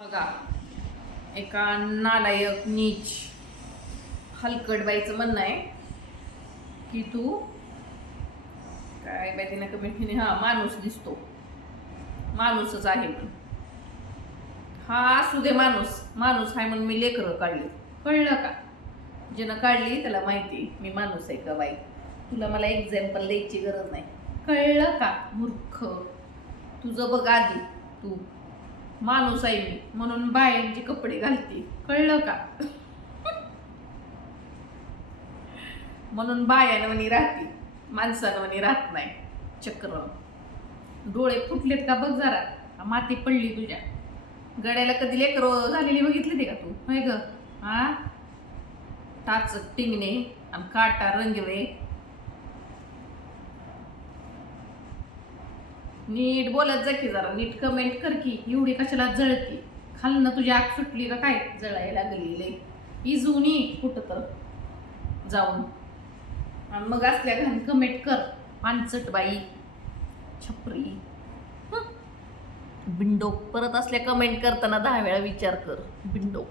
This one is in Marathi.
बघा. एका नालायक नीच हलकट बाईचं म्हणणं आहे की तू काय बाई तिने कमी हा माणूस दिसतो. माणूसच आहे म्हणून हा असू दे माणूस माणूस आहे म्हणून मी लेकरं काढली. कळलं का? जिनं काढली त्याला माहिती मी माणूस आहे का बाई? तुला मला एक्झाम्पल द्यायची गरज नाही. कळलं का मूर्ख? तुझं बघ आधी तू. माणूस आहे मी म्हणून बायांचे कपडे घालते. कळलं का? म्हणून बायांवनी राहते. माणसानं राहत नाही. चक्र. डोळे फुटलेत का बघ जरा. माती पडली तुझ्या. गड्याला कधी लेकर झालेली बघितली ते का तू? होय ग. हा टाच टिंगणे आणि काटा रंगवे नीट बोलत जा की जरा नीट कमेंट कर की एवढी कशाला जळती? खालनं तुझी आग सुटली का काय? जळायला गेलेले लय इजून ये कुठं तर जाऊन. आणि मग असल्या घाण कमेंट कर. पानचट बाई छपरी बिंडोक. परत असल्या कमेंट करताना दहा वेळा विचार कर. बिंडोक.